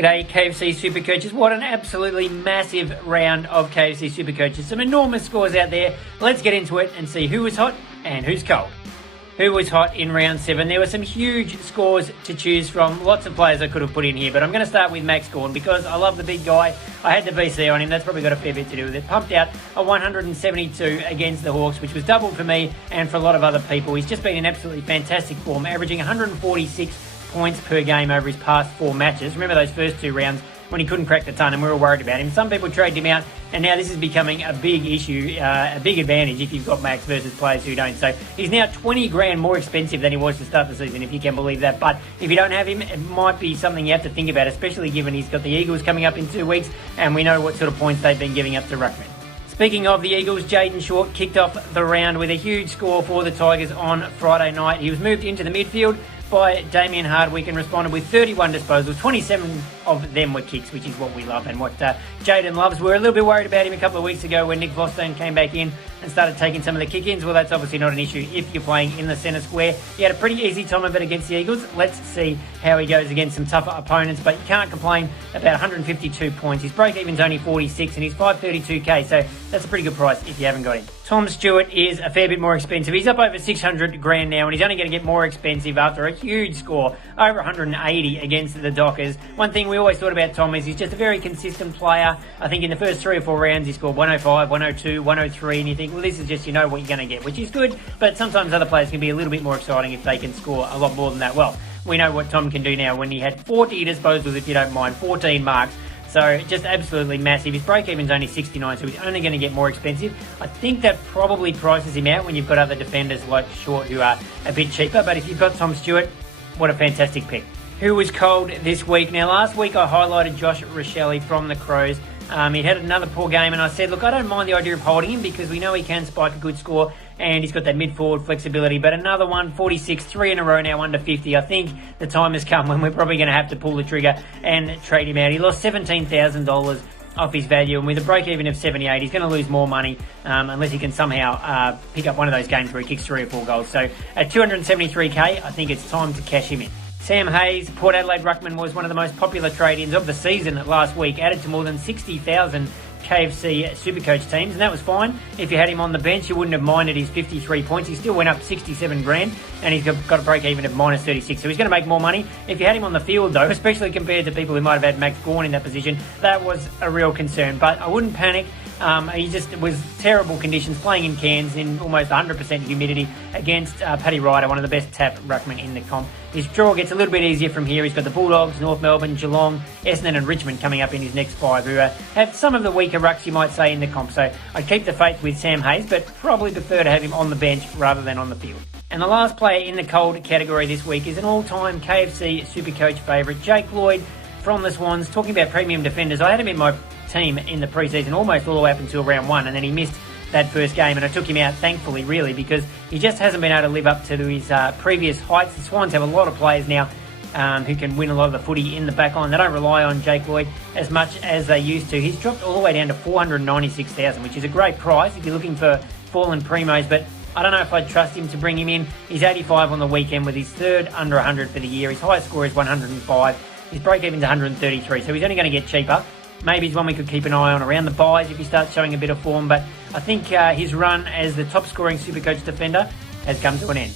G'day KFC SuperCoaches. What an absolutely massive round of KFC SuperCoaches. Some enormous scores out there. Let's get into it and see who was hot and who's cold. Who was hot in round 7? There were some huge scores to choose from. Lots of players I could have put in here, but I'm going to start with Max Gawn because I love the big guy. I had the VC on him. That's probably got a fair bit to do with it. Pumped out a 172 against the Hawks, which was double for me and for a lot of other people. He's just been in absolutely fantastic form, averaging 146 points per game over his past 4 matches. Remember those first 2 rounds when he couldn't crack the ton and we were worried about him. Some people traded him out, and now this is becoming a big issue, a big advantage if you've got Max versus players who don't. So he's now 20 grand more expensive than he was to start the season, if you can believe that. But if you don't have him, it might be something you have to think about, especially given he's got the Eagles coming up in 2 weeks, and we know what sort of points they've been giving up to Ruckman. Speaking of the Eagles, Jaden Short kicked off the round with a huge score for the Tigers on Friday night. He was moved into the midfield by Damien Hardwick and responded with 31 disposals. 27 of them were kicks, which is what we love and what Jaden loves. We were a little bit worried about him a couple of weeks ago when Nick Vostone came back in and started taking some of the kick-ins. Well, that's obviously not an issue if you're playing in the centre square. He had a pretty easy time of it against the Eagles. Let's see how he goes against some tougher opponents, but you can't complain about 152 points. His break-even's only 46 and he's 532k, so that's a pretty good price if you haven't got him. Tom Stewart is a fair bit more expensive. He's up over 600 grand now, and he's only going to get more expensive after a huge score, over 180 against the Dockers. One thing we always thought about Tom is he's just a very consistent player. I think in the first 3 or 4 rounds he scored 105, 102, 103, and you think, well, this is just, you know what you're going to get, which is good, but sometimes other players can be a little bit more exciting if they can score a lot more than that. Well, we know what Tom can do now when he had 40 disposals, if you don't mind, 14 marks. So just absolutely massive. His break-even's only 69, so he's only going to get more expensive. I think that probably prices him out when you've got other defenders like Short who are a bit cheaper. But if you've got Tom Stewart, what a fantastic pick. Who was cold this week? Now, last week I highlighted Josh Rochelle from the Crows. He had another poor game, and I said, look, I don't mind the idea of holding him because we know he can spike a good score and he's got that mid-forward flexibility. But another one, 46, 3 in a row now under 50. I think the time has come when we're probably going to have to pull the trigger and trade him out. He lost $17,000 off his value, and with a break-even of 78, he's going to lose more money unless he can somehow pick up one of those games where he kicks 3 or 4 goals. So at 273k, I think it's time to cash him in. Sam Hayes, Port Adelaide Ruckman, was one of the most popular trade-ins of the season last week, added to more than 60,000 KFC SuperCoach teams, and that was fine. If you had him on the bench, you wouldn't have minded his 53 points. He still went up 67 grand, and he's got a break-even of minus 36, so he's going to make more money. If you had him on the field, though, especially compared to people who might have had Max Gawn in that position, that was a real concern, but I wouldn't panic. He just was terrible conditions, playing in Cairns in almost 100% humidity against Paddy Ryder, one of the best tap ruckmen in the comp. His draw gets a little bit easier from here. He's got the Bulldogs, North Melbourne, Geelong, Essendon and Richmond coming up in his next 5, who have some of the weaker rucks, you might say, in the comp. So I'd keep the faith with Sam Hayes, but probably prefer to have him on the bench rather than on the field. And the last player in the cold category this week is an all-time KFC SuperCoach favourite, Jake Lloyd from the Swans. Talking about premium defenders, I had him in my team in the preseason almost all the way up until round 1, and then he missed that first game, and I took him out, thankfully, really, because he just hasn't been able to live up to his previous heights. The Swans have a lot of players now who can win a lot of the footy in the back line. They don't rely on Jake Lloyd as much as they used to. He's dropped all the way down to 496,000, which is a great price if you're looking for fallen primos, but I don't know if I'd trust him to bring him in. He's 85 on the weekend with his 3rd under 100 for the year. His highest score is 105. His break-even's 133, so he's only going to get cheaper. Maybe he's one we could keep an eye on around the buys if he starts showing a bit of form, but I think his run as the top-scoring SuperCoach defender has come to an end.